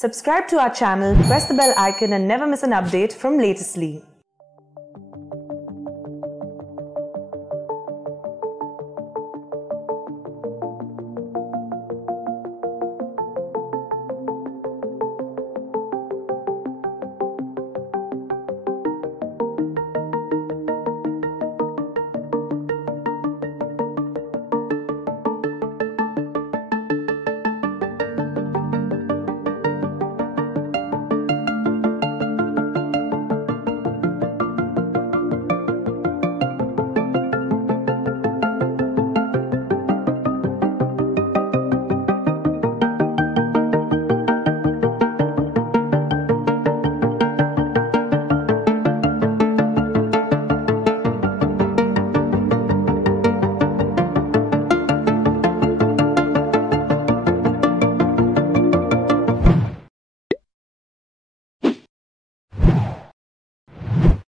Subscribe to our channel, press the bell icon and never miss an update from Latestly.